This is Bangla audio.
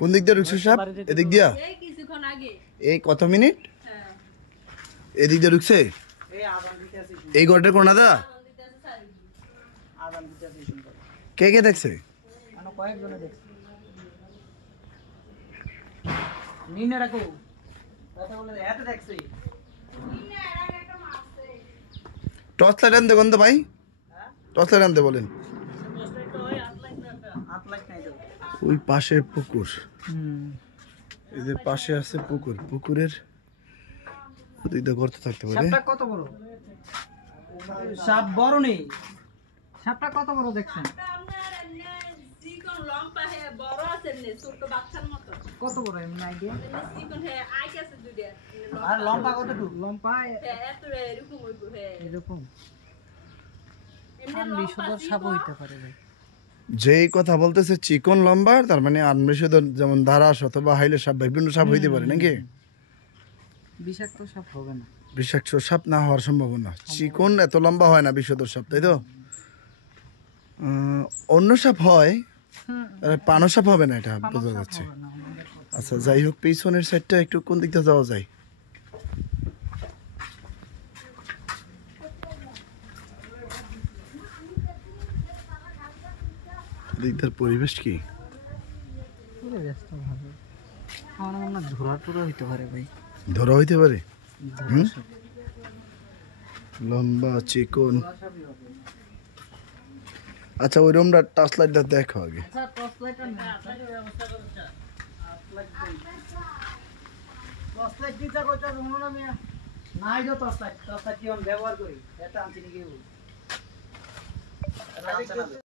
কোন দিক দিয়ে ঢুকছো সাপ? এদিক দিয়া? এই কত মিনিট এদিক দিয়ে ঢুকছে? এই ঘরটার কোনাদা? কে কে দেখছে? টর্চ লাইট আনতে কোন তো ভাই? টর্চ লাইট আনতে বলেন। ওই পাশে পুকুর, এদের পাশে আছে পুকুর, পুকুরের ওদিকটা গর্ত থাকতে পারে। কত বড় সাপ? বড় নেই সাপটা, কত বড় দেখছেন? কত বড় এমনি আইডিয়া? আর লম্বা কতটুকু? লম্বা এরকম বিষধর সাপ হইতে পারে ভাই। যেই কথা বলতেছে চিকন লম্বা, তার মানে আনবিষধর, যেমন দারাস অথবা হাইলে সাপ, বিভিন্ন সাপ হইতে পারে নাকি? বিষাক্ত সাপ হবে না, বিষাক্ত সাপ না হওয়ার সম্ভাবনা। চিকন এত লম্বা হয় না বিষধর সাপ, তাই তো? অন্য সাপ হয়, পানো সাপ হবে না, এটা বোঝা যাচ্ছে। আচ্ছা যাই হোক, পিছনের সাইডটা একটু কোন দিকটা যাওয়া যায়? দিকটার পরিবেশ কি? ধরা হইতে পারে ভাই, ধরা হইতে পারে। লম্বা চিকন। আচ্ছা ওই রুমটা টর্চ লাইটটা দেখো আগে। ব্যবহার করি এটা আনছি নাকি?